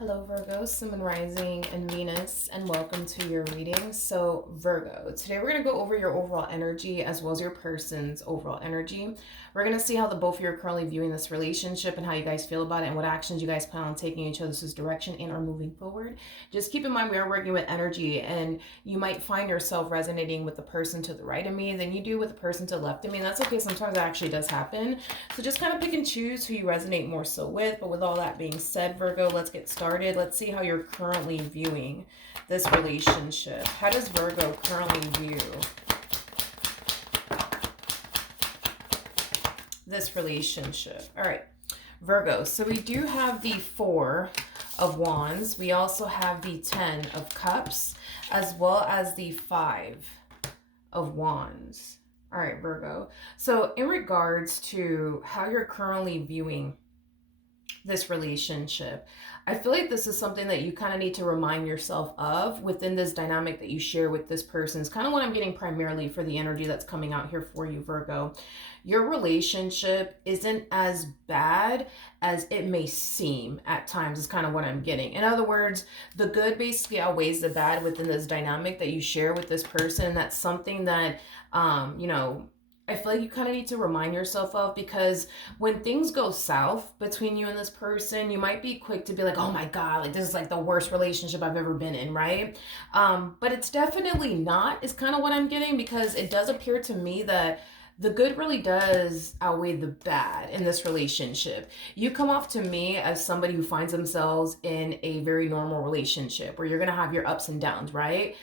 Hello Virgo, Sun, Rising, and Venus, and welcome to your reading. So Virgo, today we're going to go over your overall energy as well as your person's overall energy. We're going to see how the both of you are currently viewing this relationship and how you guys feel about it and what actions you guys plan on taking each other's direction and are moving forward. Just keep in mind we are working with energy, and you might find yourself resonating with the person to the right of me than you do with the person to the left of me, and that's okay. Sometimes that actually does happen. So just kind of pick and choose who you resonate more so with. But with all that being said, Virgo, let's get started. Let's see how you're currently viewing this relationship. How does Virgo currently view this relationship? All right, Virgo. So we do have the Four of Wands. We also have the Ten of Cups, as well as the Five of Wands. All right, Virgo. So in regards to how you're currently viewing this relationship, I feel like this is something that you kind of need to remind yourself of within this dynamic that you share with this person. It's kind of what I'm getting primarily for the energy that's coming out here for you, Virgo. Your relationship isn't as bad as it may seem at times, is kind of what I'm getting. In other words, the good basically outweighs the bad within this dynamic that you share with this person. That's something that, I feel like you kind of need to remind yourself of, because when things go south between you and this person, you might be quick to be like, oh my God, like this is like the worst relationship I've ever been in, right? But it's definitely not, is kind of what I'm getting, because it does appear to me that the good really does outweigh the bad in this relationship. You come off to me as somebody who finds themselves in a very normal relationship where you're going to have your ups and downs, right?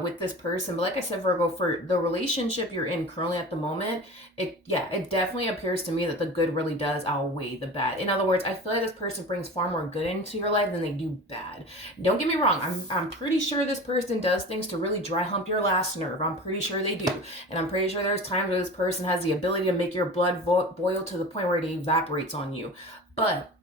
With this person. But like I said, Virgo, for the relationship you're in currently at the moment, it definitely appears to me that the good really does outweigh the bad. In other words, I feel like this person brings far more good into your life than they do bad. Don't get me wrong, I'm pretty sure this person does things to really dry hump your last nerve. I'm pretty sure they do. And I'm pretty sure there's times where this person has the ability to make your blood boil to the point where it evaporates on you. But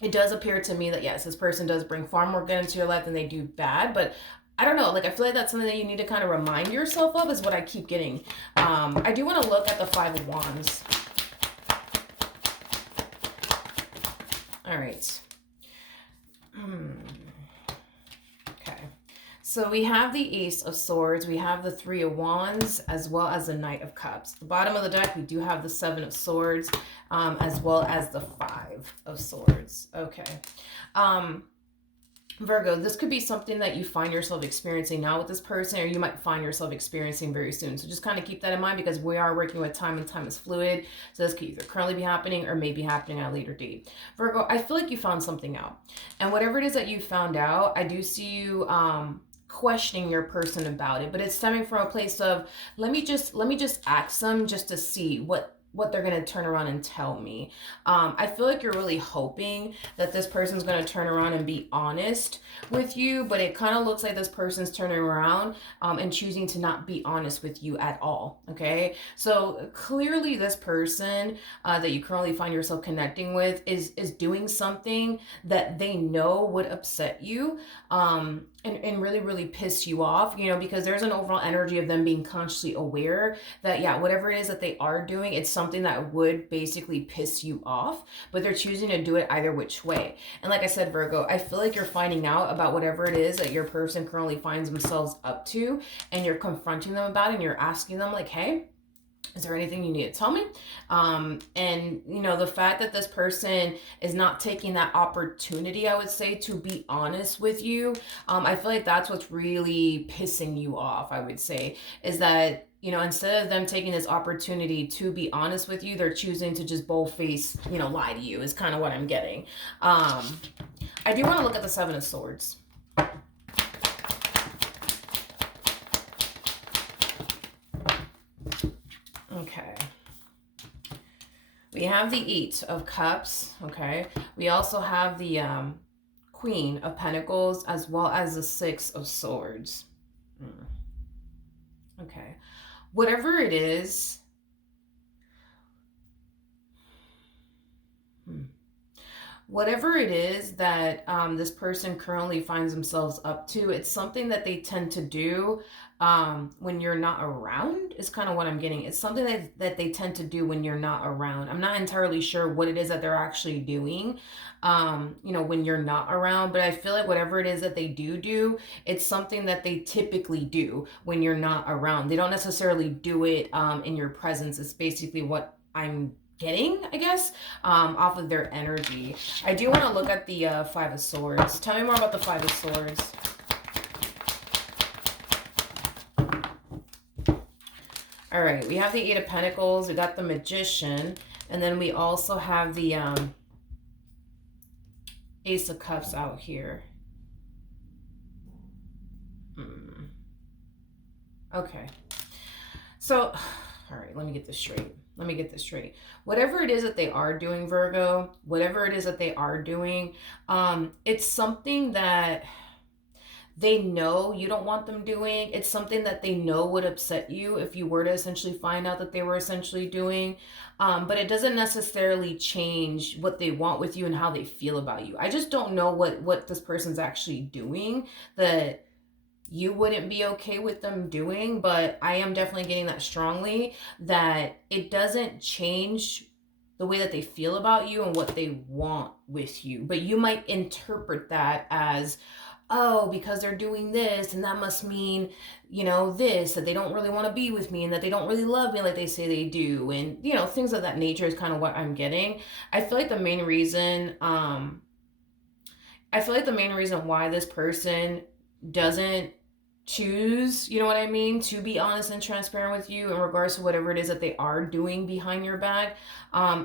it does appear to me that yes, this person does bring far more good into your life than they do bad. But I don't know, like I feel like that's something that you need to kind of remind yourself of, is what I keep getting. I do want to look at the Five of Wands. All right. Okay. So we have the Ace of Swords, we have the Three of Wands, as well as the Knight of Cups. At the bottom of the deck, we do have the Seven of Swords, as well as the Five of Swords. Okay. Virgo, this could be something that you find yourself experiencing now with this person, or you might find yourself experiencing very soon. So just kind of keep that in mind, because we are working with time, and time is fluid. So this could either currently be happening or may be happening at a later date. Virgo, I feel like you found something out. And whatever it is that you found out, I do see you questioning your person about it, but it's stemming from a place of let me just ask them just to see what they're going to turn around and tell me. I feel like you're really hoping that this person's going to turn around and be honest with you, but it kind of looks like this person's turning around and choosing to not be honest with you at all. Okay, so clearly this person that you currently find yourself connecting with is doing something that they know would upset you. And really, really piss you off, because there's an overall energy of them being consciously aware that, yeah, whatever it is that they are doing, it's something that would basically piss you off, but they're choosing to do it either which way. And like I said, Virgo, I feel like you're finding out about whatever it is that your person currently finds themselves up to, and you're confronting them about it, and you're asking them, like, hey, is there anything you need to tell me? And the fact that this person is not taking that opportunity, I would say, to be honest with you, I feel like that's what's really pissing you off, I would say, is that instead of them taking this opportunity to be honest with you, they're choosing to just bold-face, lie to you, is kind of what I'm getting. I do want to look at the Seven of Swords. Okay. We have the Eight of Cups, okay? We also have the Queen of Pentacles, as well as the Six of Swords. Okay. Whatever it is, whatever it is that this person currently finds themselves up to, it's something that they tend to do when you're not around, is kind of what I'm getting. It's something that they tend to do when you're not around. I'm not entirely sure what it is that they're actually doing, when you're not around, but I feel like whatever it is that they do, it's something that they typically do when you're not around. They don't necessarily do it in your presence. It's basically what I'm getting, I guess, off of their energy. I do want to look at the Five of Swords. Tell me more about the Five of Swords. All right, we have the Eight of Pentacles, we got the Magician, and then we also have the Ace of Cups out here. Okay. So, all right, let me get this straight. Whatever it is that they are doing, Virgo, whatever it is that they are doing, it's something that they know you don't want them doing. It's something that they know would upset you if you were to essentially find out that they were essentially doing. But it doesn't necessarily change what they want with you and how they feel about you. I just don't know what this person's actually doing that you wouldn't be okay with them doing, but I am definitely getting that strongly, that it doesn't change the way that they feel about you and what they want with you. But you might interpret that as, oh, because they're doing this, and that must mean, this, that they don't really want to be with me and that they don't really love me like they say they do. And, things of that nature is kind of what I'm getting. I feel like the main reason, why this person doesn't choose, you know what I mean, to be honest and transparent with you in regards to whatever it is that they are doing behind your back,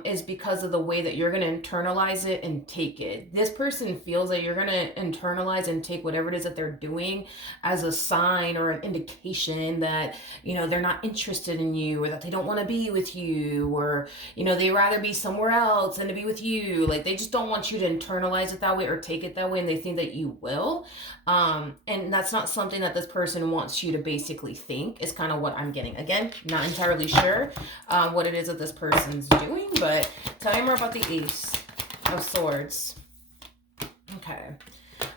is because of the way that you're going to internalize it and take it. This person feels that you're going to internalize and take whatever it is that they're doing as a sign or an indication that, they're not interested in you, or that they don't want to be with you, or, they'd rather be somewhere else than to be with you. Like, they just don't want you to internalize it that way or take it that way, and they think that you will. And that's not something that this person wants you to basically think, is kind of what I'm getting. Again, not entirely sure what it is that this person's doing, but tell me more about the Ace of Swords. Okay.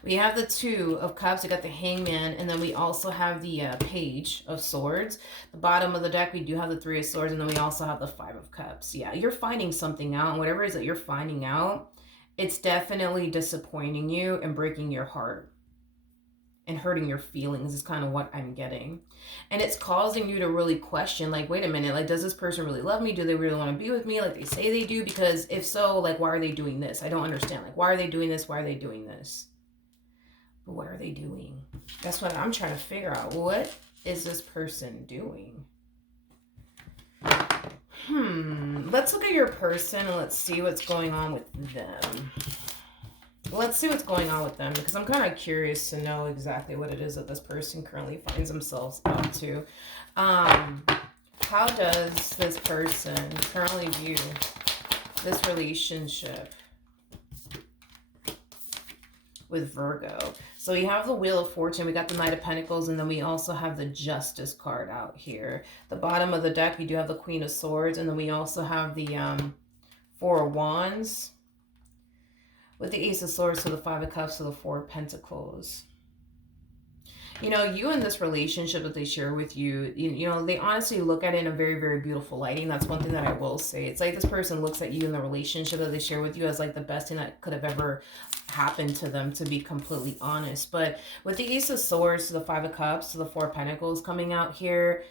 We have the Two of Cups, we got the Hangman, and then we also have the Page of Swords. The bottom of the deck, we do have the Three of Swords, and then we also have the Five of Cups. Yeah, you're finding something out, and whatever it is that you're finding out, it's definitely disappointing you and breaking your heart and hurting your feelings, is kind of what I'm getting. And it's causing you to really question, like, wait a minute, like, does this person really love me? Do they really want to be with me like they say they do? Because if so, like, why are they doing this? I don't understand. Like, why are they doing this? Why are they doing this? But what are they doing? That's what I'm trying to figure out. What is this person doing? Let's look at your person and let's see what's going on with them. Let's see what's going on with them, because I'm kind of curious to know exactly what it is that this person currently finds themselves up to. How does this person currently view this relationship with Virgo? So we have the Wheel of Fortune, we got the Knight of Pentacles, and then we also have the Justice card out here. The bottom of the deck, we do have the Queen of Swords, and then we also have the Four of Wands, with the Ace of Swords, to the Five of Cups, to the Four of Pentacles. You and this relationship that they share with you, they honestly look at it in a very, very beautiful lighting. That's one thing that I will say. It's like this person looks at you and the relationship that they share with you as like the best thing that could have ever happened to them, to be completely honest. But with the Ace of Swords, to the Five of Cups, to the Four of Pentacles coming out here,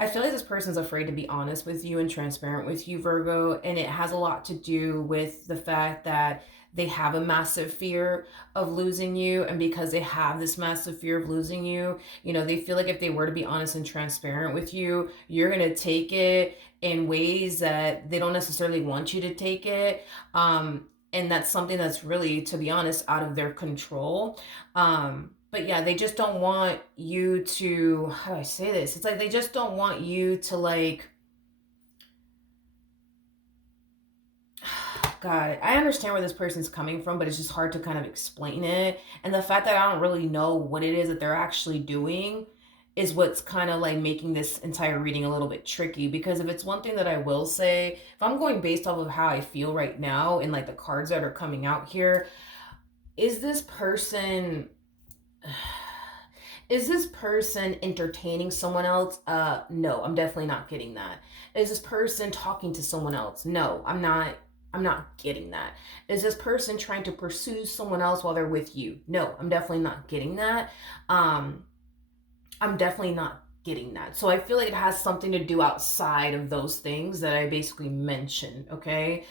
I feel like this person's afraid to be honest with you and transparent with you, Virgo. And it has a lot to do with the fact that they have a massive fear of losing you. And because they have this massive fear of losing you, they feel like if they were to be honest and transparent with you, you're going to take it in ways that they don't necessarily want you to take it. And that's something that's really, to be honest, out of their control. But yeah, they just don't want you to, how do I say this? It's like they just don't want you to, like, God, I understand where this person's coming from, but it's just hard to kind of explain it. And the fact that I don't really know what it is that they're actually doing is what's kind of like making this entire reading a little bit tricky. Because if it's one thing that I will say, if I'm going based off of how I feel right now and like the cards that are coming out here, is this person is this person entertaining someone else? No, I'm definitely not getting that. Is this person talking to someone else? No, I'm not getting that. Is this person trying to pursue someone else while they're with you? No, I'm definitely not getting that. Um, I'm definitely not getting that. So I feel like it has something to do outside of those things that I basically mentioned, okay?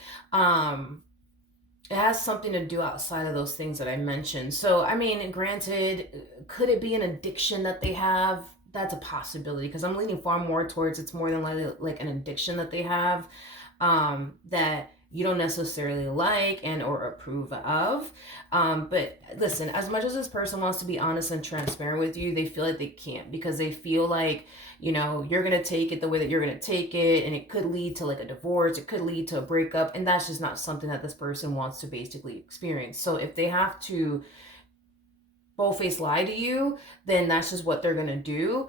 It has something to do outside of those things that I mentioned. So, I mean, granted, could it be an addiction that they have? That's a possibility because I'm leaning far more towards it's more than likely like an addiction that they have, that you don't necessarily like and or approve of. But listen, as much as this person wants to be honest and transparent with you, they feel like they can't because they feel like, you know, you're going to take it the way that you're going to take it, and it could lead to like a divorce, it could lead to a breakup, and that's just not something that this person wants to basically experience. So if they have to bold-faced lie to you, then that's just what they're going to do.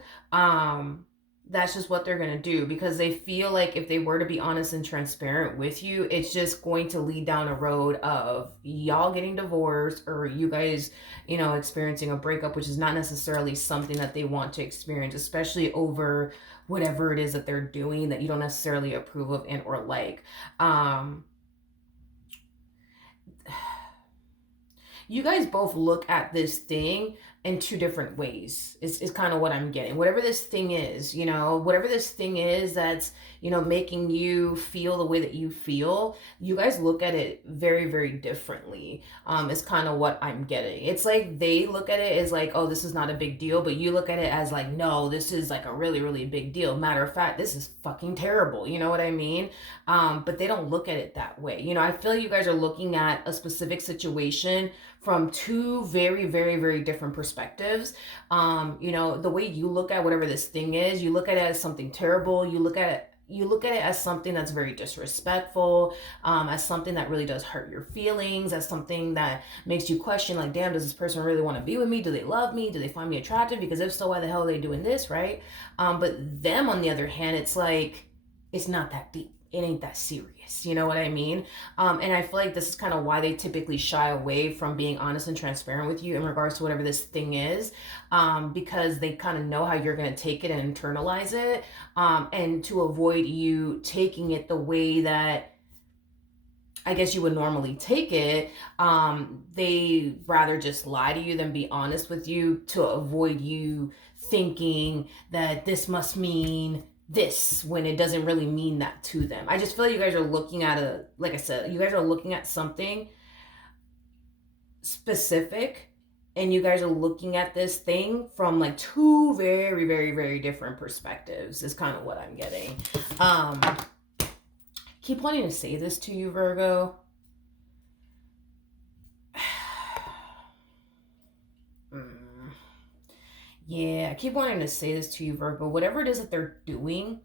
That's just what they're going to do because they feel like if they were to be honest and transparent with you, it's just going to lead down a road of y'all getting divorced or you guys, you know, experiencing a breakup, which is not necessarily something that they want to experience, especially over whatever it is that they're doing that you don't necessarily approve of and or like. You guys both look at this thing in two different ways is kind of what I'm getting. Whatever this thing is, you know, whatever this thing is that's, you know, making you feel the way that you feel, you guys look at it very, very differently. Is kind of what I'm getting. It's like they look at it as like, oh, this is not a big deal, but you look at it as like, no, this is like a really, really big deal. Matter of fact, this is fucking terrible. You know what I mean? But they don't look at it that way. You know, I feel like you guys are looking at a specific situation from two very, very, very different perspectives. You know, the way you look at whatever this thing is, you look at it as something terrible. You look at it as something that's very disrespectful, as something that really does hurt your feelings, as something that makes you question, like, damn, does this person really want to be with me? Do they love me? Do they find me attractive? Because if so, why the hell are they doing this, right? But them, on the other hand, it's like, it's not that deep. It ain't that serious. You know what I mean? And I feel like this is kind of why they typically shy away from being honest and transparent with you in regards to whatever this thing is, because they kind of know how you're going to take it and internalize it, and to avoid you taking it the way that I guess you would normally take it, they rather just lie to you than be honest with you to avoid you thinking that this must mean this when it doesn't really mean that to them. I just feel like you guys are looking at like I said, you guys are looking at something specific and you guys are looking at this thing from like two very, very, very different perspectives is kind of what I'm getting. Keep wanting to say this to you, Virgo. Yeah, I keep wanting to say this to you, Virgo. Whatever it is that they're doing,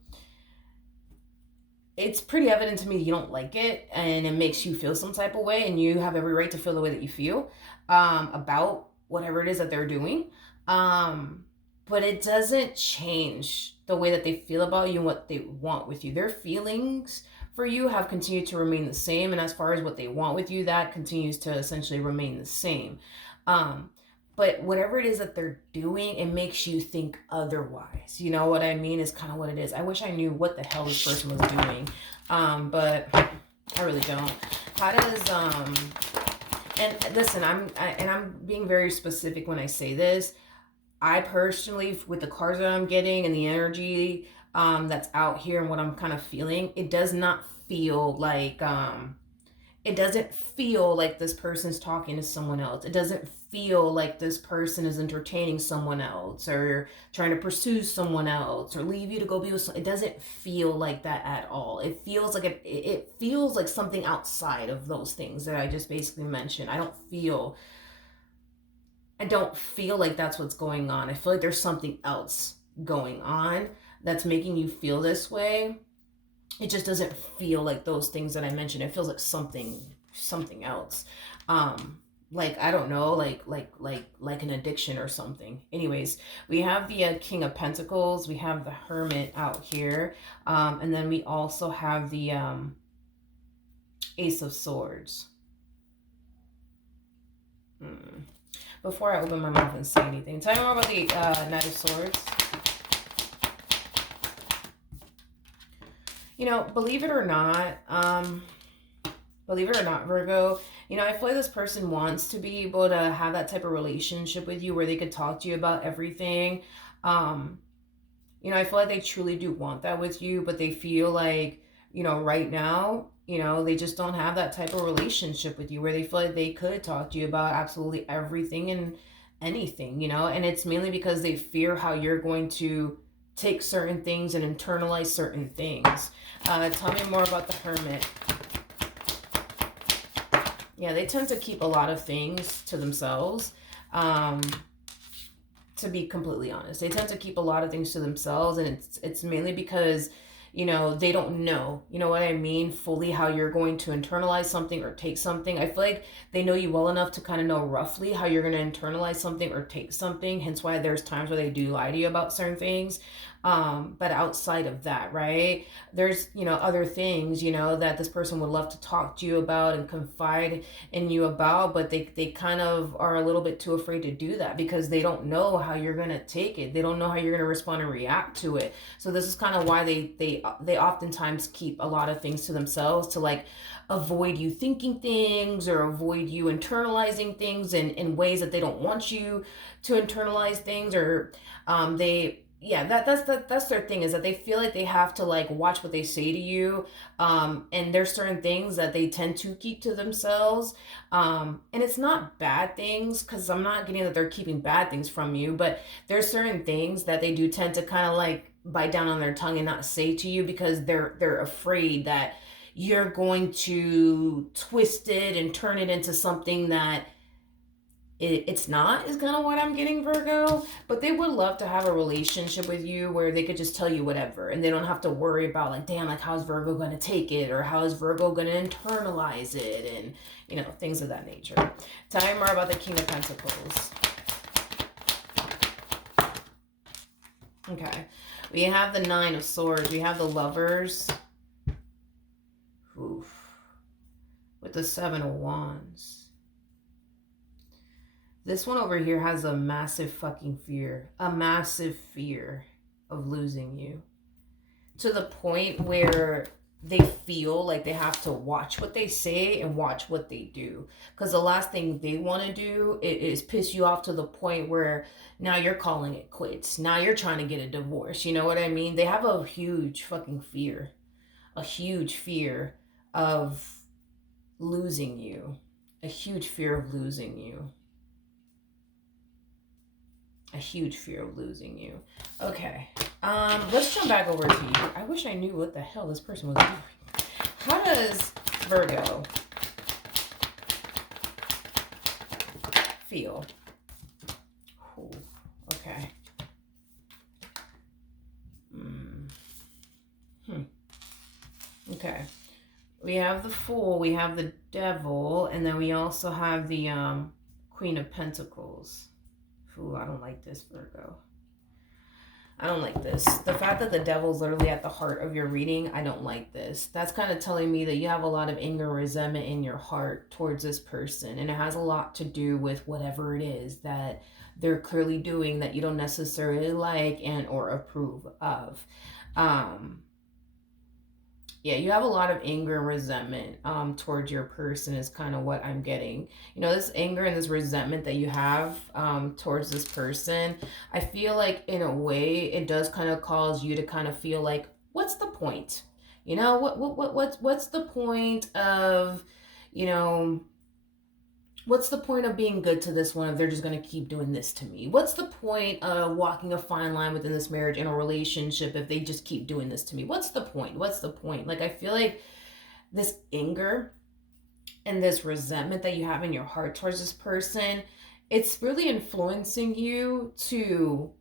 it's pretty evident to me you don't like it and it makes you feel some type of way, and you have every right to feel the way that you feel about whatever it is that they're doing. But it doesn't change the way that they feel about you and what they want with you. Their feelings for you have continued to remain the same, and as far as what they want with you, that continues to essentially remain the same. But whatever it is that they're doing, it makes you think otherwise. You know what I mean? Is kind of what it is. I wish I knew what the hell this person was doing, but I really don't. How does and listen, I'm being very specific when I say this. I personally, with the cards that I'm getting and the energy that's out here and what I'm kind of feeling, it does not feel like it doesn't feel like this person's talking to someone else. It doesn't feel like this person is entertaining someone else or trying to pursue someone else or leave you to go be with someone. It doesn't feel like that at all. It feels like it feels like something outside of those things that I just basically mentioned. I don't feel like that's what's going on. I feel like there's something else going on that's making you feel this way. It just doesn't feel like those things that I mentioned. It feels like something else. like I don't know, like an addiction or something. Anyways, we have the King of Pentacles, we have the Hermit out here, and then we also have the Ace of Swords. Before I open my mouth and say anything, tell me more about the Knight of Swords. You know, believe it or not, Virgo, you know, I feel like this person wants to be able to have that type of relationship with you where they could talk to you about everything. Um, you know, I feel like they truly do want that with you, but they feel like, you know, right now, you know, they just don't have that type of relationship with you where they feel like they could talk to you about absolutely everything and anything, you know, and it's mainly because they fear how you're going to take certain things and internalize certain things. Tell me more about the Hermit. Yeah, they tend to keep a lot of things to themselves. Um, to be completely honest, they tend to keep a lot of things to themselves, and it's mainly because, you know, they don't know, you know what I mean, fully how you're going to internalize something or take something. I feel like they know you well enough to kind of know roughly how you're going to internalize something or take something, hence why there's times where they do lie to you about certain things. But outside of that, right, there's, you know, other things, you know, that this person would love to talk to you about and confide in you about, but they kind of are a little bit too afraid to do that because they don't know how you're going to take it. They don't know how you're going to respond and react to it. So this is kind of why they oftentimes keep a lot of things to themselves, to like avoid you thinking things or avoid you internalizing things in ways that they don't want you to internalize things, or they yeah, that's their thing, is that they feel like they have to like watch what they say to you, and there's certain things that they tend to keep to themselves, and it's not bad things, because I'm not getting that they're keeping bad things from you, but there's certain things that they do tend to kind of like bite down on their tongue and not say to you because they're afraid that you're going to twist it and turn it into something that it's not, is kind of what I'm getting, Virgo. But they would love to have a relationship with you where they could just tell you whatever and they don't have to worry about like, damn, like how's Virgo going to take it, or how is Virgo going to internalize it, and you know, things of that nature. Tell me more about the King of Pentacles. Okay, we have the Nine of Swords, we have the Lovers. Oof. With the Seven of Wands. This one over here has a massive fucking fear. A massive fear of losing you. To the point where they feel like they have to watch what they say and watch what they do. Because the last thing they want to do is piss you off to the point where now you're calling it quits. Now you're trying to get a divorce. You know what I mean? They have a huge fucking fear. A huge fear of losing you. A huge fear of losing you. A huge fear of losing you. Okay. Let's jump back over to you. I wish I knew what the hell this person was doing. How does Virgo feel? Ooh, okay. Okay. We have the Fool, we have the Devil, and then we also have the Queen of Pentacles. Ooh, I don't like this, Virgo. I don't like this. The fact that the Devil's literally at the heart of your reading, I don't like this. That's kind of telling me that you have a lot of anger and resentment in your heart towards this person. And it has a lot to do with whatever it is that they're clearly doing that you don't necessarily like and or approve of. Yeah, you have a lot of anger and resentment towards your person, is kind of what I'm getting. You know, this anger and this resentment that you have towards this person, I feel like in a way it does kind of cause you to kind of feel like, what's the point? You know, what's the point of, you know, what's the point of being good to this one if they're just going to keep doing this to me? What's the point of walking a fine line within this marriage in a relationship if they just keep doing this to me? What's the point? What's the point? Like, I feel like this anger and this resentment that you have in your heart towards this person, it's really influencing you to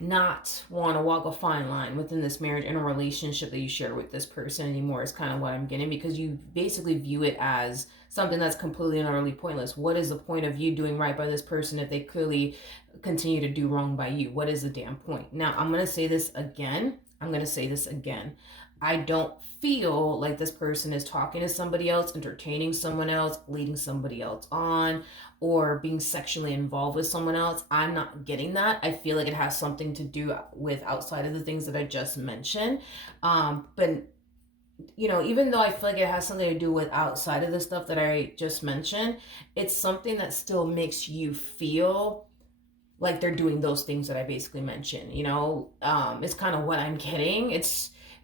not want to walk a fine line within this marriage and a relationship that you share with this person anymore is kind of what I'm getting, because you basically view it as something that's completely and utterly pointless. What is the point of you doing right by this person if they clearly continue to do wrong by you? What is the damn point? Now, I'm going to say this again. I don't feel like this person is talking to somebody else, entertaining someone else, leading somebody else on, or being sexually involved with someone else. I'm not getting that. I feel like it has something to do with outside of the things that I just mentioned. But even though I feel like it has something to do with outside of the stuff that I just mentioned, it's something that still makes you feel like they're doing those things that I basically mentioned. It's kind of what I'm getting.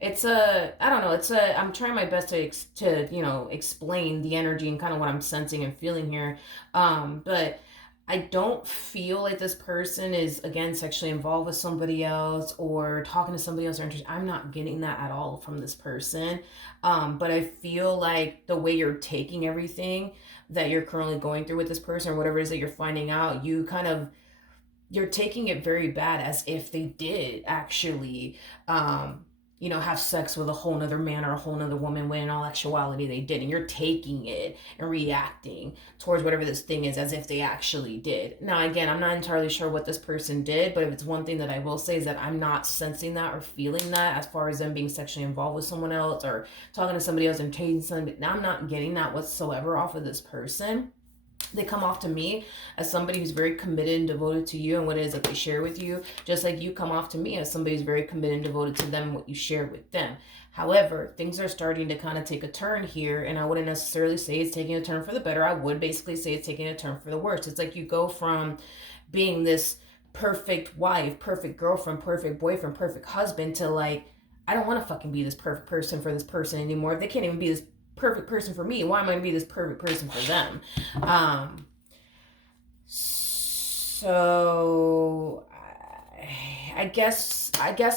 It's a, I don't know, I'm trying my best to explain the energy and kind of what I'm sensing and feeling here. But I don't feel like this person is, again, sexually involved with somebody else or talking to somebody else or interested. I'm not getting that at all from this person. But I feel like the way you're taking everything that you're currently going through with this person, or whatever it is that you're finding out, you're taking it very bad, as if they did actually have sex with a whole nother man or a whole nother woman, when in all actuality they did. And you're taking it and reacting towards whatever this thing is as if they actually did. Now, again, I'm not entirely sure what this person did, but if it's one thing that I will say is that I'm not sensing that or feeling that as far as them being sexually involved with someone else or talking to somebody else and chasing somebody. Now, I'm not getting that whatsoever off of this person. They come off to me as somebody who's very committed and devoted to you and what it is that they share with you, just like you come off to me as somebody who's very committed and devoted to them and what you share with them. However, things are starting to kind of take a turn here, and I wouldn't necessarily say it's taking a turn for the better. I would basically say it's taking a turn for the worse. It's like you go from being this perfect wife, perfect girlfriend, perfect boyfriend, perfect husband to like, I don't want to fucking be this perfect person for this person anymore. If they can't even be this perfect person for me, why am I going to be this perfect person for them? So I guess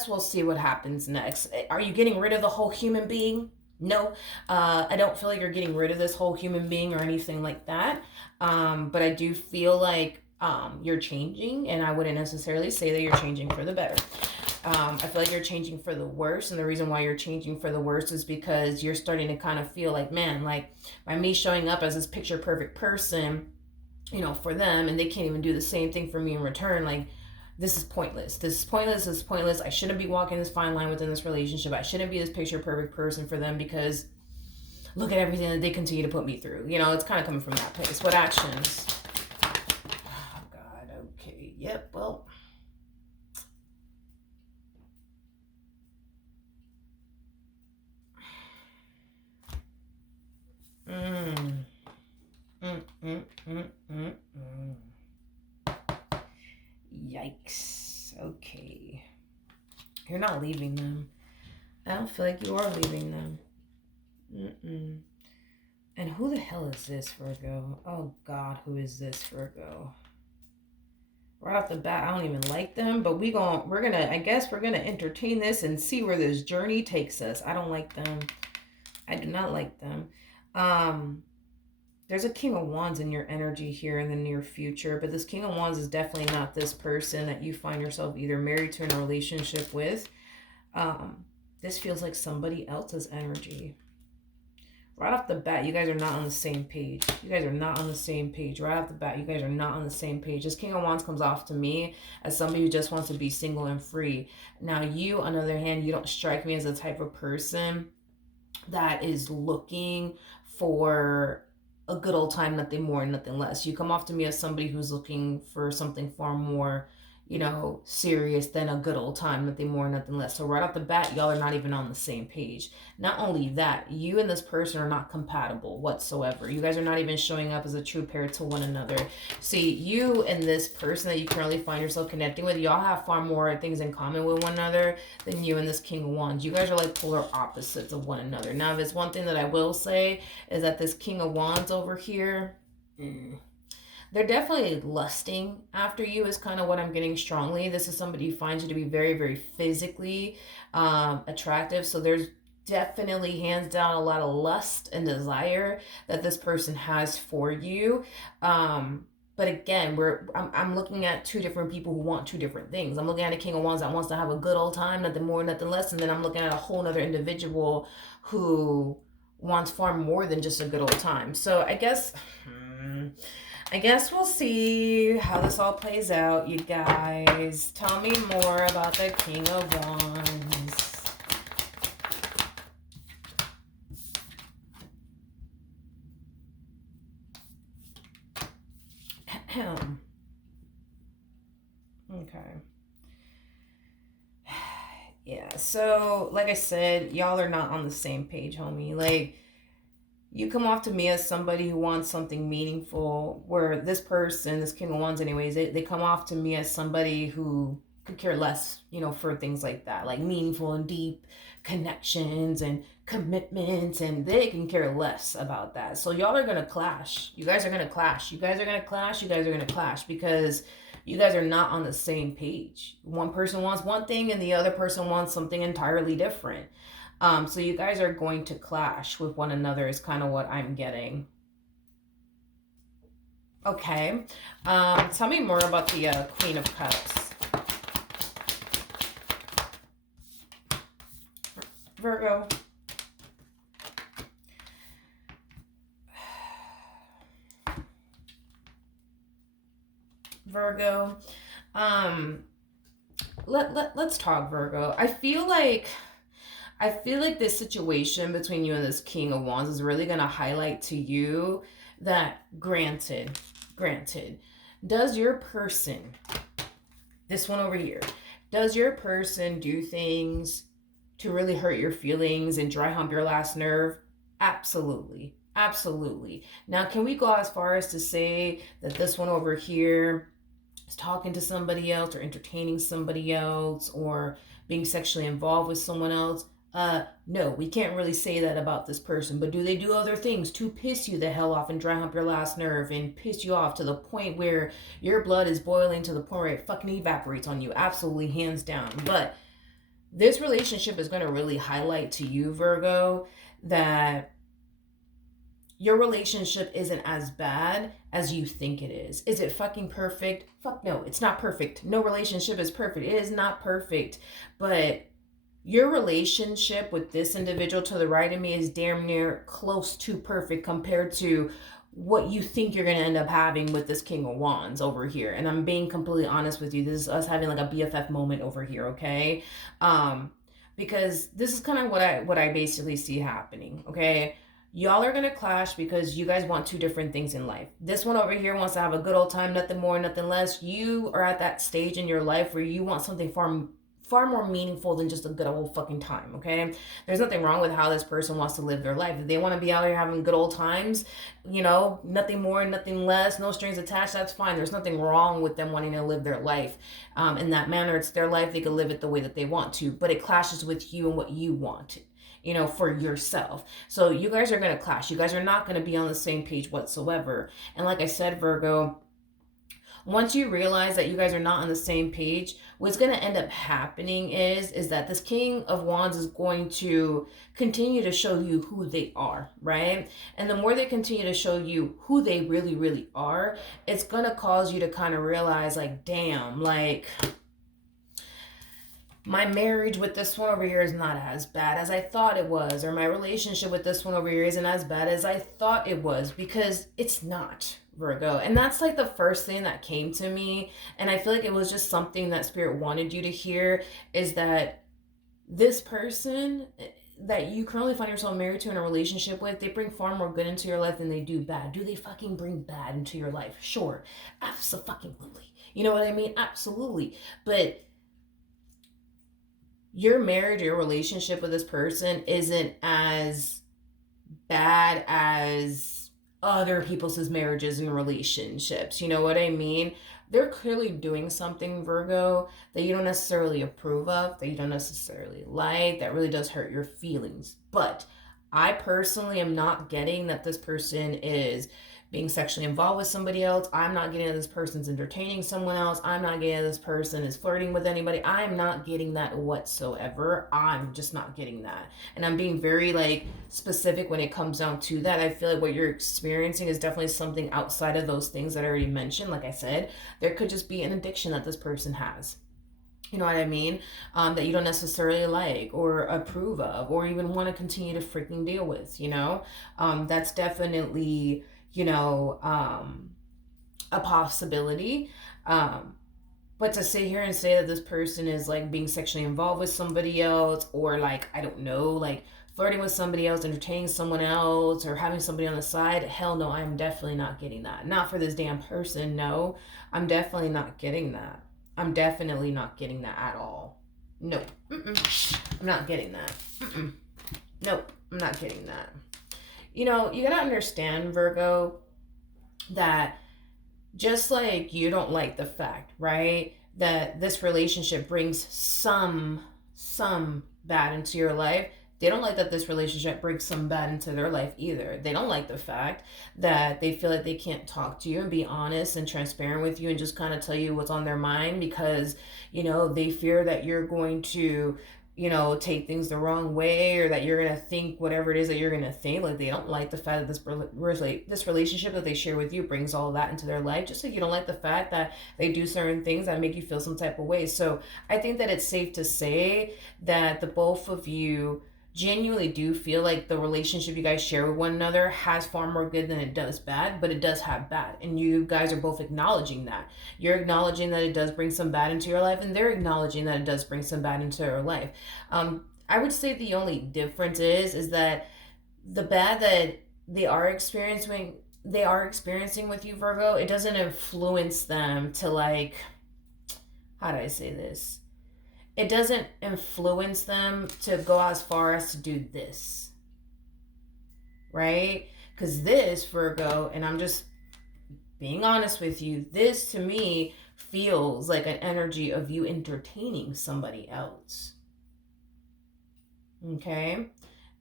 we'll see what happens next. Are you getting rid of the whole human being? No, I don't feel like you're getting rid of this whole human being or anything like that. But I do feel like you're changing, and I wouldn't necessarily say that you're changing for the better. I feel like you're changing for the worse, and the reason why you're changing for the worse is because you're starting to kind of feel like, man, like by me showing up as this picture perfect person, for them, and they can't even do the same thing for me in return, like this is pointless. This is pointless. This is pointless. I shouldn't be walking this fine line within this relationship. I shouldn't be this picture perfect person for them because look at everything that they continue to put me through. It's kind of coming from that place. What actions? Oh, God. Okay. Yep. Well. Mm. Mm, mm, mm, mm, mm. Yikes. Okay. You're not leaving them. I don't feel like you are leaving them. Mm-mm. And who the hell is this, Virgo? Oh, God, who is this, Virgo? Right off the bat, I don't even like them, but I guess we're gonna entertain this and see where this journey takes us. I don't like them. I do not like them. There's a King of Wands in your energy here in the near future, but this King of Wands is definitely not this person that you find yourself either married to in a relationship with. This feels like somebody else's energy. Right off the bat, you guys are not on the same page. You guys are not on the same page. Right off the bat, you guys are not on the same page. This King of Wands comes off to me as somebody who just wants to be single and free. Now, you, on the other hand, you don't strike me as the type of person that is looking for a good old time, nothing more, nothing less. You come off to me as somebody who's looking for something far more, serious than a good old time, nothing more, nothing less. So right off the bat, y'all are not even on the same page. Not only that, you and this person are not compatible whatsoever. You guys are not even showing up as a true pair to one another. See, you and this person that you currently find yourself connecting with, y'all have far more things in common with one another than you and this King of Wands. You guys are like polar opposites of one another. Now, if it's one thing that I will say is that this King of Wands over here, they're definitely lusting after you is kind of what I'm getting strongly. This is somebody who finds you to be very, very physically attractive. So there's definitely hands down a lot of lust and desire that this person has for you. But again, I'm looking at two different people who want two different things. I'm looking at a king of wands that wants to have a good old time, nothing more, nothing less, and then I'm looking at a whole other individual who wants far more than just a good old time. So I guess we'll see how this all plays out, you guys. Tell me more about the king of wands. Okay. Yeah, so like I said, y'all are not on the same page, homie. Like, you come off to me as somebody who wants something meaningful, where this person, this king of wands anyways, they come off to me as somebody who could care less, for things like that, like meaningful and deep connections and commitments, and they can care less about that. So y'all are gonna clash. You guys are gonna clash. You guys are gonna clash. You guys are gonna clash because you guys are not on the same page. One person wants one thing and the other person wants something entirely different. So you guys are going to clash with one another is kind of what I'm getting. Okay. Tell me more about the Queen of Cups. Virgo. Virgo. Let's talk, Virgo. I feel like this situation between you and this king of wands is really going to highlight to you that granted, does your person, this one over here, does your person do things to really hurt your feelings and dry hump your last nerve? Absolutely. Absolutely. Now, can we go as far as to say that this one over here is talking to somebody else or entertaining somebody else or being sexually involved with someone else? No, we can't really say that about this person. But do they do other things to piss you the hell off and dry hump your last nerve and piss you off to the point where your blood is boiling to the point where it fucking evaporates on you? Absolutely, hands down. But this relationship is going to really highlight to you, Virgo, that your relationship isn't as bad as you think it is. Is it fucking perfect? Fuck no, it's not perfect. No relationship is perfect. It is not perfect. But your relationship with this individual to the right of me is damn near close to perfect compared to what you think you're going to end up having with this king of wands over here. And I'm being completely honest with you. This is us having like a BFF moment over here, okay? Because this is kind of what I basically see happening, okay? Y'all are going to clash because you guys want two different things in life. This one over here wants to have a good old time, nothing more, nothing less. You are at that stage in your life where you want something far more meaningful than just a good old fucking time, okay? There's nothing wrong with how this person wants to live their life. If they want to be out here having good old times, nothing more, nothing less, no strings attached, that's fine. There's nothing wrong with them wanting to live their life in that manner. It's their life. They can live it the way that they want to, but it clashes with you and what you want, for yourself. So you guys are going to clash. You guys are not going to be on the same page whatsoever. And like I said, Virgo, once you realize that you guys are not on the same page, what's going to end up happening is that this king of wands is going to continue to show you who they are, right? And the more they continue to show you who they really, really are, it's going to cause you to kind of realize, like, damn, like, my marriage with this one over here is not as bad as I thought it was, or my relationship with this one over here isn't as bad as I thought it was, because it's not, Virgo. And that's like the first thing that came to me, and I feel like it was just something that Spirit wanted you to hear, is that this person that you currently find yourself married to in a relationship with, they bring far more good into your life than they do bad. Do they fucking bring bad into your life? Sure. Absolutely. You know what I mean? Absolutely. But your marriage, your relationship with this person isn't as bad as other people's marriages and relationships. You know what I mean? They're clearly doing something, Virgo, that you don't necessarily approve of, that you don't necessarily like, that really does hurt your feelings. But I personally am not getting that this person is being sexually involved with somebody else. I'm not getting that this person's entertaining someone else. I'm not getting that this person is flirting with anybody. I'm not getting that whatsoever. I'm just not getting that. And I'm being very like specific when it comes down to that. I feel like what you're experiencing is definitely something outside of those things that I already mentioned. Like I said, there could just be an addiction that this person has. You know what I mean? That you don't necessarily like or approve of or even want to continue to freaking deal with, you know? That's definitely, you know, a possibility. But to sit here and say that this person is like being sexually involved with somebody else or like, I don't know, like flirting with somebody else, entertaining someone else, or having somebody on the side, hell no, I'm definitely not getting that. Not for this damn person, no. I'm definitely not getting that. I'm definitely not getting that at all. Nope. I'm not getting that. Nope. I'm not getting that. You know, you gotta understand, Virgo, that just like you don't like the fact, right, that this relationship brings some bad into your life, they don't like that this relationship brings some bad into their life either. They don't like the fact that they feel like they can't talk to you and be honest and transparent with you and just kind of tell you what's on their mind because, you know, they fear that you're going to, you know, take things the wrong way or that you're going to think whatever it is that you're going to think. Like, they don't like the fact that this relationship that they share with you brings all of that into their life, just like you don't like the fact that they do certain things that make you feel some type of way. So I think that it's safe to say that the both of you genuinely do feel like the relationship you guys share with one another has far more good than it does bad, but it does have bad. And you guys are both acknowledging that. You're acknowledging that it does bring some bad into your life, and they're acknowledging that it does bring some bad into their life. I would say the only difference is that the bad that they are experiencing with you, Virgo, it doesn't influence them to like, how do I say this? It doesn't influence them to go as far as to do this, right? Because this, Virgo, and I'm just being honest with you, this to me feels like an energy of you entertaining somebody else. Okay?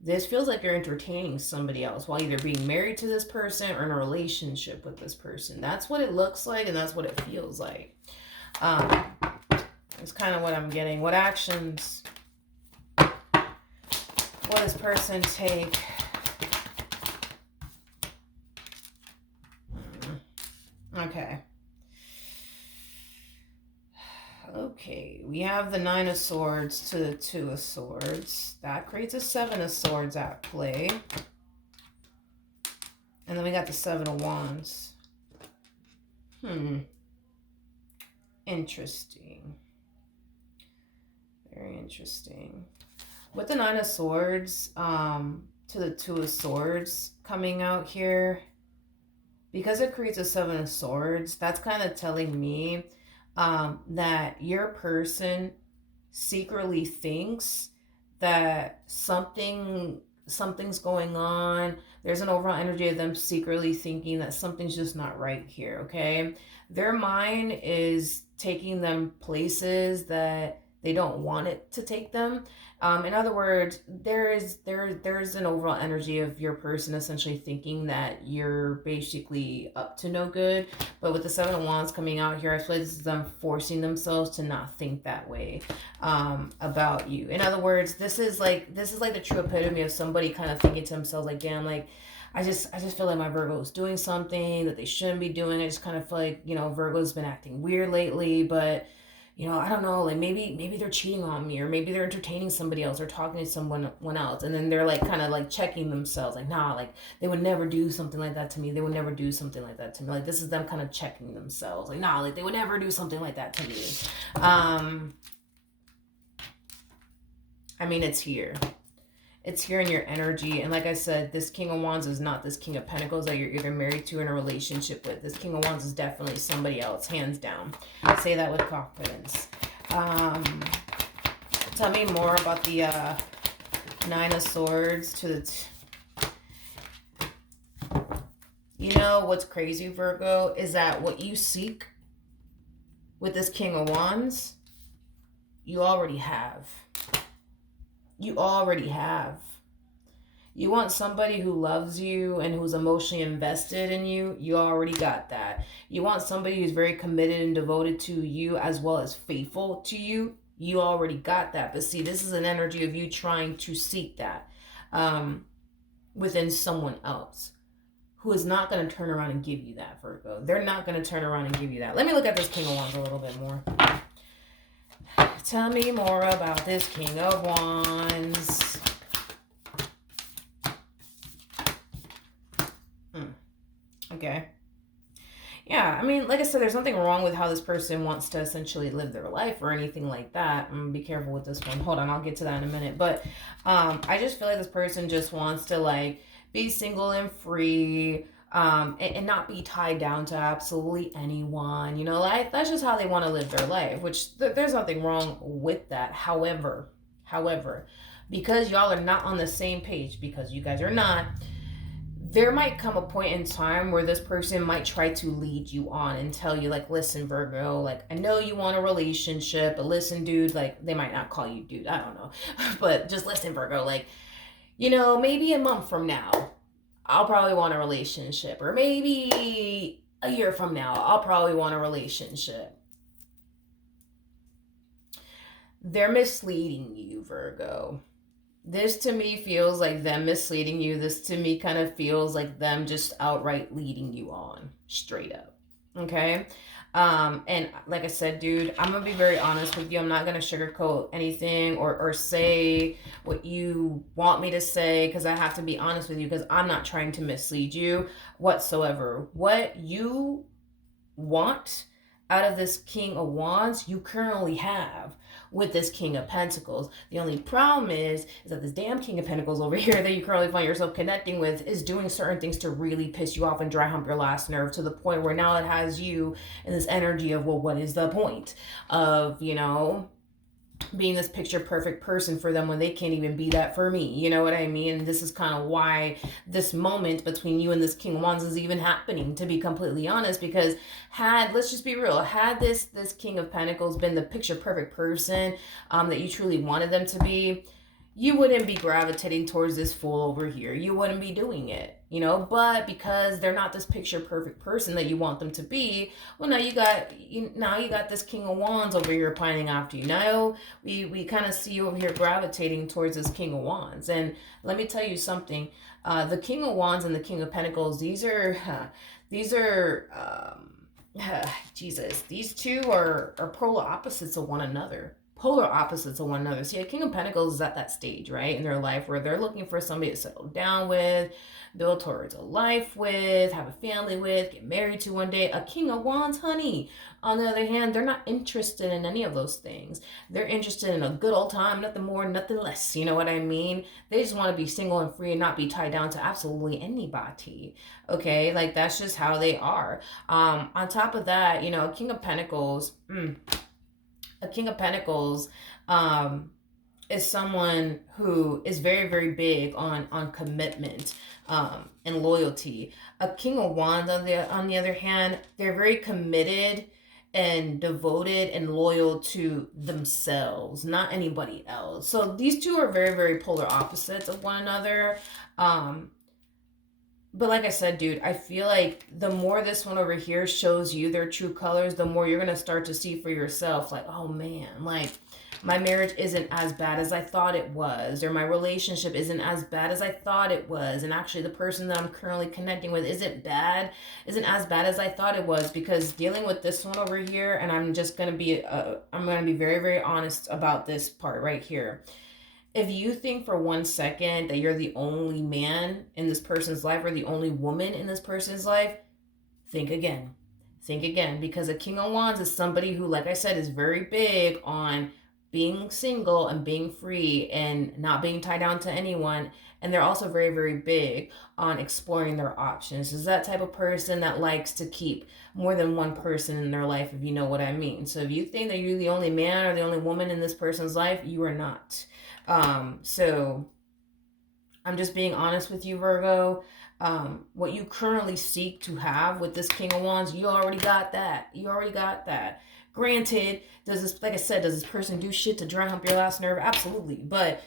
This feels like you're entertaining somebody else while either being married to this person or in a relationship with this person. That's what it looks like and that's what it feels like. It's kind of what I'm getting. What actions will this person take? Okay. Okay, we have the 9 of Swords to the 2 of Swords. That creates a 7 of Swords at play. And then we got the 7 of Wands. Interesting. Very interesting. With the 9 of Swords to the 2 of Swords coming out here, because it creates a 7 of Swords, that's kind of telling me that your person secretly thinks that something's going on. There's an overall energy of them secretly thinking that something's just not right here, okay? Their mind is taking them places that they don't want it to take them. In other words, there's an overall energy of your person essentially thinking that you're basically up to no good. But with the 7 of Wands coming out here, I feel like this is them forcing themselves to not think that way about you. In other words, this is like the true epitome of somebody kind of thinking to themselves like, damn, like I just feel like my Virgo is doing something that they shouldn't be doing. I just kind of feel like, you know, Virgo's been acting weird lately, but you know, I don't know, like maybe they're cheating on me, or maybe they're entertaining somebody else or talking to someone else, and then they're like kind of like checking themselves, like, nah, like they would never do something like that to me. They would never do something like that to me. Like, this is them kind of checking themselves, like, nah, like they would never do something like that to me. I mean, it's here. It's here in your energy. And like I said, this King of Wands is not this King of Pentacles that you're either married to or in a relationship with. This King of Wands is definitely somebody else, hands down. I say that with confidence. Tell me more about the 9 of Swords to the... You know what's crazy, Virgo, is that what you seek with this King of Wands, you already have. You already have. You want somebody who loves you and who's emotionally invested in you. You already got that. You want somebody who's very committed and devoted to you as well as faithful to you. You already got that. But see, this is an energy of you trying to seek that within someone else who is not going to turn around and give you that, Virgo. They're not going to turn around and give you that. Let me look at this King of Wands a little bit more. Tell me more about this King of Wands. Okay. Yeah, I mean, like I said, there's nothing wrong with how this person wants to essentially live their life or anything like that. Be careful with this one. Hold on, I'll get to that in a minute. But I just feel like this person just wants to like be single and free, and not be tied down to absolutely anyone. You know, like that's just how they want to live their life. Which there's nothing wrong with that. However, because y'all are not on the same page, because you guys are not, there might come a point in time where this person might try to lead you on and tell you like, listen, Virgo, like I know you want a relationship, but listen, dude, like they might not call you dude, I don't know. But just listen, Virgo, like, you know, maybe a month from now I'll probably want a relationship, or maybe a year from now I'll probably want a relationship. They're misleading you, Virgo. This to me feels like them misleading you. This to me kind of feels like them just outright leading you on, straight up. Okay? And like I said, dude, I'm gonna be very honest with you. I'm not gonna sugarcoat anything or say what you want me to say, because I have to be honest with you, because I'm not trying to mislead you whatsoever. What you want out of this King of Wands, you currently have with this King of Pentacles. The only problem is that this damn King of Pentacles over here that you currently find yourself connecting with is doing certain things to really piss you off and dry hump your last nerve, to the point where now it has you in this energy of, well, what is the point of, you know, being this picture perfect person for them when they can't even be that for me. You know what I mean? And this is kind of why this moment between you and this King of Wands is even happening, to be completely honest, because let's just be real, had this King of Pentacles been the picture perfect person that you truly wanted them to be, you wouldn't be gravitating towards this fool over here. You wouldn't be doing it, you know. But because they're not this picture perfect person that you want them to be, well, now you got this King of Wands over here pining after you. Now we kind of see you over here gravitating towards this King of Wands. And let me tell you something. The King of Wands and the King of Pentacles, these are Jesus. These two are polar opposites of one another. Polar opposites of one another. See, a King of Pentacles is at that stage, right, in their life where they're looking for somebody to settle down with, build towards a life with, have a family with, get married to one day. A King of Wands, honey, on the other hand, they're not interested in any of those things. They're interested in a good old time, nothing more, nothing less. You know what I mean? They just want to be single and free and not be tied down to absolutely anybody. Okay, like that's just how they are. On top of that, you know, a King of Pentacles. A King of Pentacles is someone who is very, very big on commitment and loyalty. A King of Wands, on the other hand, they're very committed and devoted and loyal to themselves, not anybody else. So these two are very, very polar opposites of one another. But like I said, dude, I feel like the more this one over here shows you their true colors, the more you're going to start to see for yourself, like, oh man, like my marriage isn't as bad as I thought it was, or my relationship isn't as bad as I thought it was. And actually the person that I'm currently connecting with isn't as bad as I thought it was, because dealing with this one over here, and I'm going to be very, very honest about this part right here. If you think for 1 second that you're the only man in this person's life or the only woman in this person's life, think again. Think again, because a King of Wands is somebody who, like I said, is very big on being single and being free and not being tied down to anyone. And they're also very, very big on exploring their options. Is that type of person that likes to keep more than one person in their life, if you know what I mean. So if you think that you're the only man or the only woman in this person's life, you are not. So I'm just being honest with you, Virgo. What you currently seek to have with this King of Wands, you already got that. You already got that. Granted, like I said, does this person do shit to dry hump your last nerve? Absolutely. But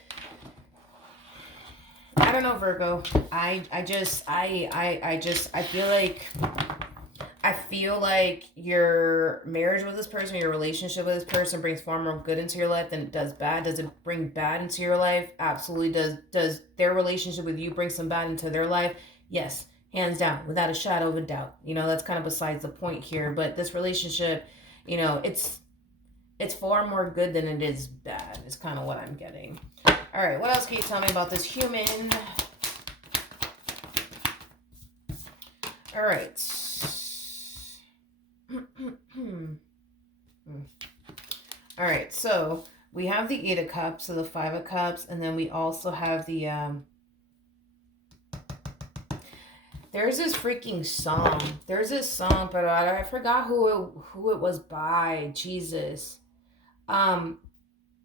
I don't know, Virgo. I feel like your marriage with this person, your relationship with this person brings far more good into your life than it does bad. Does it bring bad into your life? Absolutely does. Does their relationship with you bring some bad into their life? Yes, hands down, without a shadow of a doubt. That's kind of besides the point here. But this relationship, it's far more good than it is bad. Is kind of what I'm getting. All right, what else can you tell me about this human? All right. All right, so we have the Eight of Cups, so the Five of Cups, and then we also have the there's this freaking song. There's this song, but I forgot who it was by. Jesus.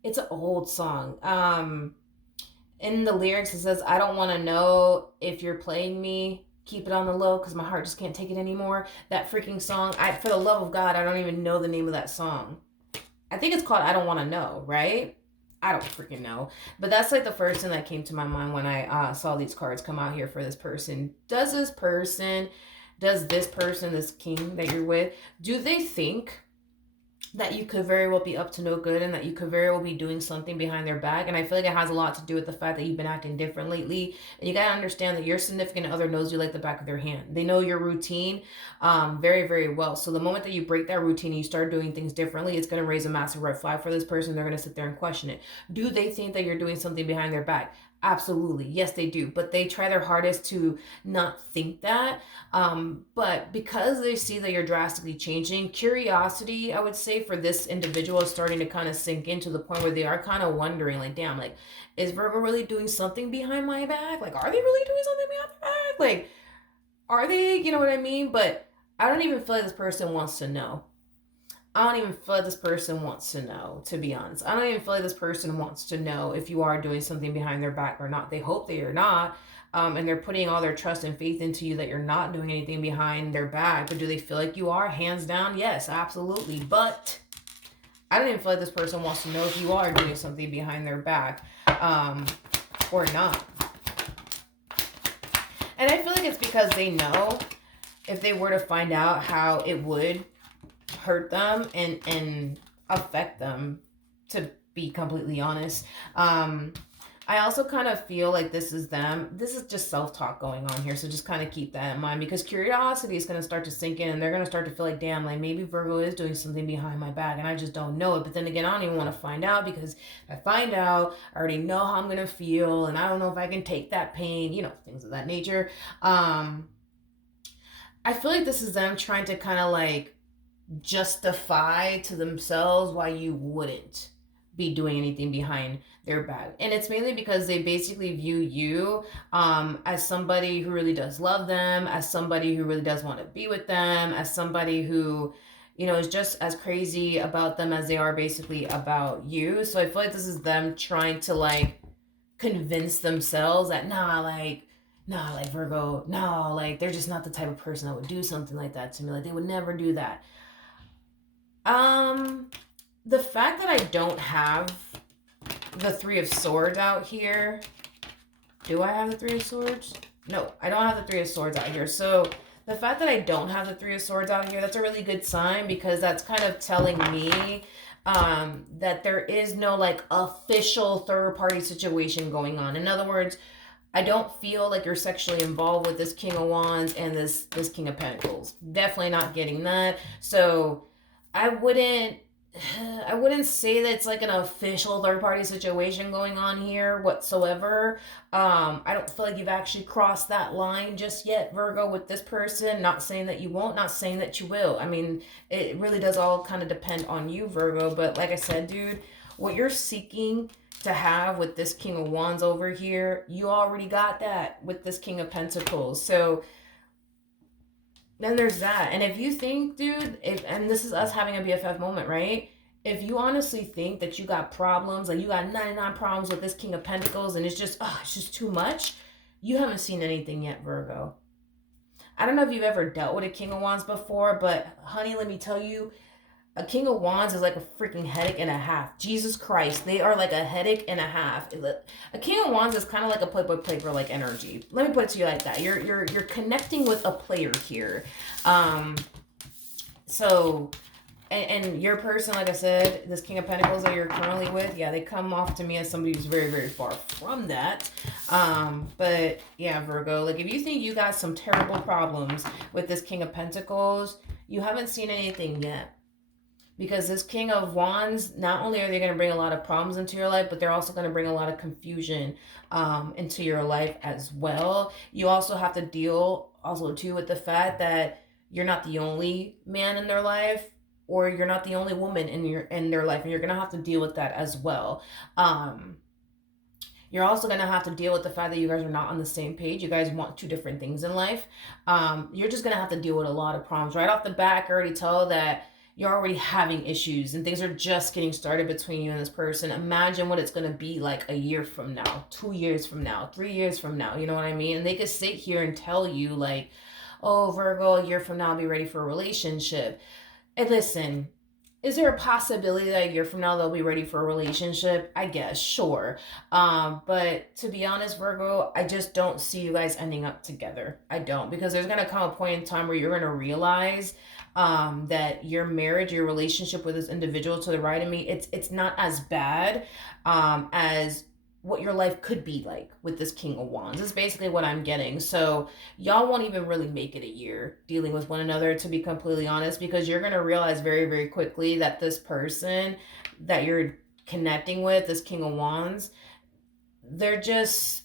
It's an old song. In the lyrics it says, "I don't want to know if you're playing me. Keep it on the low because my heart just can't take it anymore." That freaking song. For the love of God, I don't even know the name of that song. I think it's called "I Don't Want to Know," right? I don't freaking know. But that's like the first thing that came to my mind when I saw these cards come out here for this person. Does this person, this king that you're with, do they think that you could very well be up to no good and that you could very well be doing something behind their back? And I feel like it has a lot to do with the fact that you've been acting different lately. And you got to understand that your significant other knows you like the back of their hand. They know your routine very, very well. So the moment that you break that routine and you start doing things differently, it's going to raise a massive red flag for this person. They're going to sit there and question it. Do they think that you're doing something behind their back? Absolutely. Yes, they do. But they try their hardest to not think that. But because they see that you're drastically changing, curiosity, I would say, for this individual is starting to kind of sink into the point where they are kind of wondering, like, damn, like, is Virgo really doing something behind my back? Like, are they really doing something behind my back? Like, are they, you know what I mean? But I don't even feel like this person wants to know. I don't even feel like this person wants to know, to be honest. I don't even feel like this person wants to know if you are doing something behind their back or not. They hope that you're not. And they're putting all their trust and faith into you that you're not doing anything behind their back. But do they feel like you are? Hands down, yes, absolutely. But I don't even feel like this person wants to know if you are doing something behind their back or not. And I feel like it's because they know if they were to find out how it would hurt them and affect them, to be completely honest. I also kind of feel like this is them. This is just self-talk going on here, so just kind of keep that in mind, because curiosity is going to start to sink in and they're going to start to feel like, damn, like maybe Virgo is doing something behind my back and I just don't know it. But then again, I don't even want to find out, because if I find out, I already know how I'm going to feel and I don't know if I can take that pain, things of that nature. I feel like this is them trying to kind of like justify to themselves why you wouldn't be doing anything behind their back. And it's mainly because they basically view you as somebody who really does love them, as somebody who really does want to be with them, as somebody who, is just as crazy about them as they are basically about you. So I feel like this is them trying to like convince themselves that like Virgo, like they're just not the type of person that would do something like that to me. Like they would never do that. The fact that I don't have the Three of Swords out here. Do I have the Three of Swords? No, I don't have the Three of Swords out here. So the fact that I don't have the Three of Swords out here, that's a really good sign, because that's kind of telling me that there is no like official third party situation going on. In other words, I don't feel like you're sexually involved with this King of Wands and this King of Pentacles. Definitely not getting that. So I wouldn't say that it's like an official third party situation going on here whatsoever. I don't feel like you've actually crossed that line just yet, Virgo, with this person. Not saying that you won't, not saying that you will. I mean, it really does all kind of depend on you, Virgo. But like I said, dude, what you're seeking to have with this King of Wands over here, you already got that with this King of Pentacles. So then there's that. And if you think, dude, and this is us having a BFF moment, right? If you honestly think that you got problems, like you got 99 problems with this King of Pentacles and it's just too much, you haven't seen anything yet, Virgo. I don't know if you've ever dealt with a King of Wands before, but honey, let me tell you, A King of Wands is like a freaking headache and a half. Jesus Christ, they are like a headache and a half. A King of Wands is kind of like a play-by-play like energy. Let me put it to you like that. You're connecting with a player here. Um, so and your person, like I said, this King of Pentacles that you're currently with, yeah, they come off to me as somebody who's very, very far from that. But yeah, Virgo, like if you think you got some terrible problems with this King of Pentacles, you haven't seen anything yet. Because this King of Wands, not only are they going to bring a lot of problems into your life, but they're also going to bring a lot of confusion into your life as well. You also have to deal also too with the fact that you're not the only man in their life, or you're not the only woman in their life, and you're going to have to deal with that as well. You're also going to have to deal with the fact that you guys are not on the same page. You guys want two different things in life. You're just going to have to deal with a lot of problems. Right off the bat, I can already tell that you're already having issues and things are just getting started between you and this person. Imagine what it's going to be like a year from now, 2 years from now, 3 years from now. You know what I mean? And they could sit here and tell you like, oh, Virgo, a year from now, I'll be ready for a relationship. And listen, is there a possibility that a year from now they'll be ready for a relationship? I guess, sure. But to be honest, Virgo, I just don't see you guys ending up together. I don't, because there's gonna come a point in time where you're gonna realize that your marriage, your relationship with this individual to the right of me, it's not as bad as what your life could be like with this King of Wands. Is basically what I'm getting. So y'all won't even really make it a year dealing with one another, to be completely honest, because you're going to realize very, very quickly that this person that you're connecting with, this King of Wands, they're just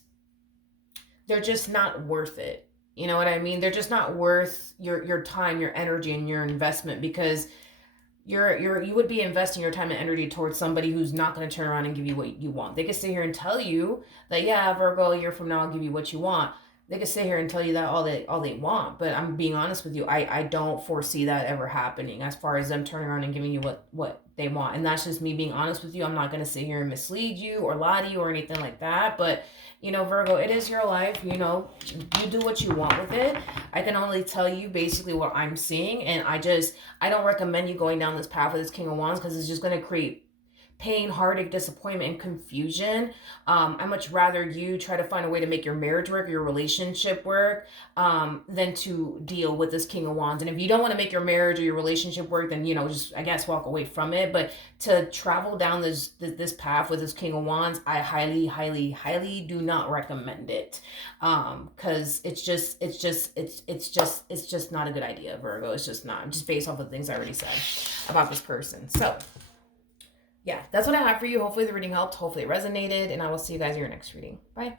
not worth it. You know what I mean? They're just not worth your time, your energy, and your investment, because you would be investing your time and energy towards somebody who's not going to turn around and give you what you want. They could sit here and tell you that, yeah, Virgo, a year from now I'll give you what you want. They could sit here and tell you that all they want, but I'm being honest with you, I don't foresee that ever happening as far as them turning around and giving you what they want. And that's just me being honest with you. I'm not going to sit here and mislead you or lie to you or anything like that. But you know, Virgo, it is your life. You know, you do what you want with it. I can only tell you basically what I'm seeing, and I don't recommend you going down this path with this King of Wands, because it's just going to create pain, heartache, disappointment, and confusion. I much rather you try to find a way to make your marriage work, your relationship work, than to deal with this King of Wands. And if you don't want to make your marriage or your relationship work, then, you know, just, I guess, walk away from it. But to travel down this path with this King of Wands, I highly, highly, highly do not recommend it. Because it's just not a good idea, Virgo. It's just not, just based off of the things I already said about this person. So yeah, that's what I have for you. Hopefully the reading helped. Hopefully it resonated. And I will see you guys in your next reading. Bye.